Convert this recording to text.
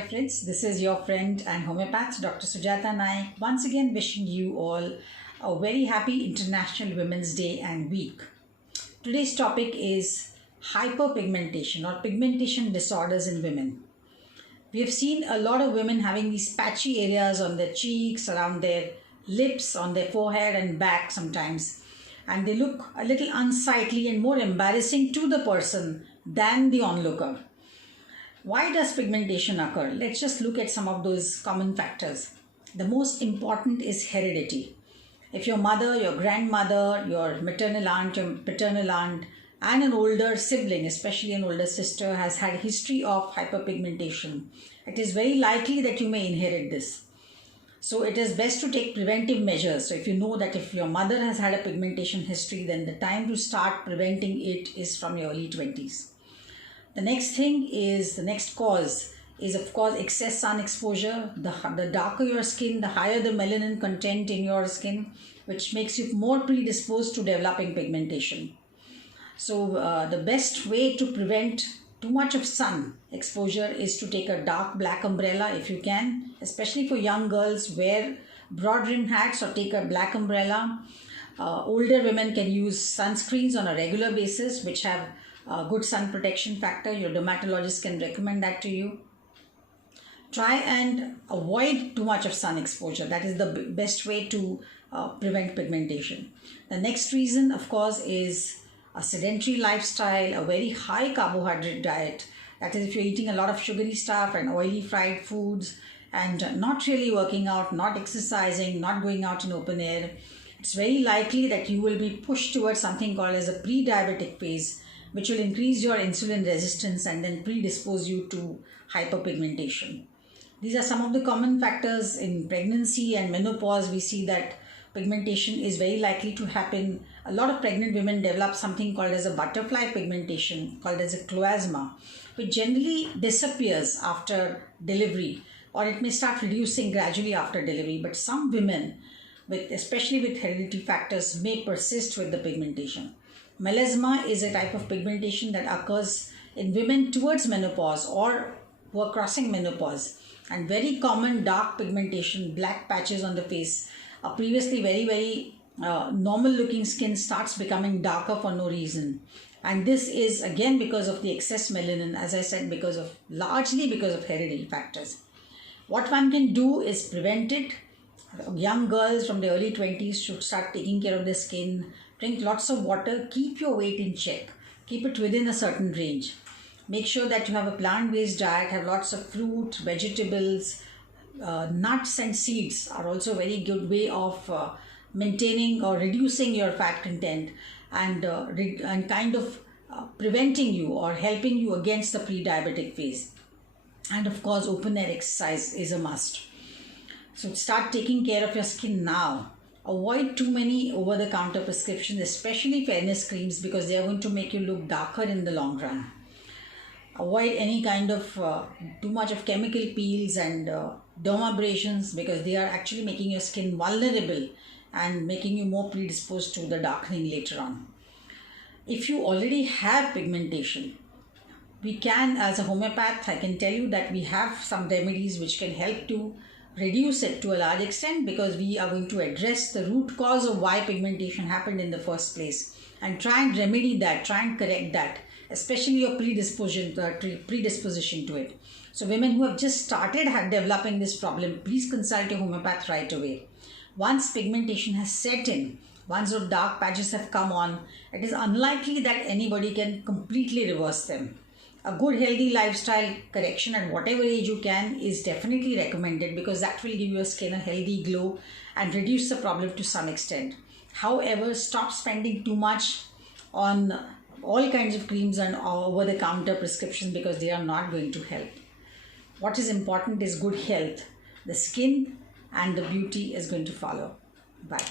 Hi friends, this is your friend and homeopath Dr. Sujata Naik, once again wishing you all a very happy International Women's Day and week. Today's topic is hyperpigmentation or pigmentation disorders in women. We have seen a lot of women having these patchy areas on their cheeks, around their lips, on their forehead and back sometimes, and they look a little unsightly and more embarrassing to the person than the onlooker. Why does pigmentation occur? Let's just look at some of those common factors. The most important is heredity. If your mother, your grandmother, your maternal aunt, your paternal aunt, and an older sibling, especially an older sister, has had a history of hyperpigmentation, it is very likely that you may inherit this. So it is best to take preventive measures. So if you know that if your mother has had a pigmentation history, then the time to start preventing it is from your early 20s. The next cause is of course excess sun exposure. The darker your skin, the higher the melanin content in your skin, which makes you more predisposed to developing pigmentation. So the best way to prevent too much of sun exposure is to take a dark black umbrella if you can, especially for young girls. Wear broad brim hats or take a black umbrella. Older women can use sunscreens on a regular basis which have good sun protection factor. Your dermatologist can recommend that to you. Try and avoid too much of sun exposure. That is the best way to prevent pigmentation. The next reason, of course, is a sedentary lifestyle, a very high carbohydrate diet. That is, if you're eating a lot of sugary stuff and oily fried foods and not really working out, not exercising, not going out in open air, it's very likely that you will be pushed towards something called as a pre-diabetic phase, which will increase your insulin resistance and then predispose you to hyperpigmentation. These are some of the common factors in pregnancy and menopause. We see that pigmentation is very likely to happen. A lot of pregnant women develop something called as a butterfly pigmentation, called as a chloasma, which generally disappears after delivery, or it may start reducing gradually after delivery. But some women, especially with hereditary factors, may persist with the pigmentation. Melasma is a type of pigmentation that occurs in women towards menopause or who are crossing menopause, and very common dark pigmentation, black patches on the face. A previously very normal looking skin starts becoming darker for no reason, and this is again because of the excess melanin, as I said, largely because of hereditary factors. What one can do is prevent it. Young girls from the early 20s should start taking care of their skin. Drink lots of water, keep your weight in check, keep it within a certain range. Make sure that you have a plant-based diet, have lots of fruit, vegetables, nuts and seeds are also a very good way of maintaining or reducing your fat content and kind of preventing you or helping you against the pre-diabetic phase. And of course, open air exercise is a must. So start taking care of your skin now. Avoid too many over-the-counter prescriptions, especially fairness creams, because they are going to make you look darker in the long run. Avoid any kind of too much of chemical peels and dermabrasions, because they are actually making your skin vulnerable and making you more predisposed to the darkening later on. If you already have pigmentation, we can, as a homeopath, I can tell you that we have some remedies which can help to reduce it to a large extent, because we are going to address the root cause of why pigmentation happened in the first place and try and remedy that, try and correct that, especially your predisposition to it. So women who have just started developing this problem, please consult your homeopath right away. Once pigmentation has set in, once those dark patches have come on, it is unlikely that anybody can completely reverse them. A good healthy lifestyle correction at whatever age you can is definitely recommended, because that will give your skin a healthy glow and reduce the problem to some extent. However, stop spending too much on all kinds of creams and over-the-counter prescriptions, because they are not going to help. What is important is good health. The skin and the beauty is going to follow. Bye.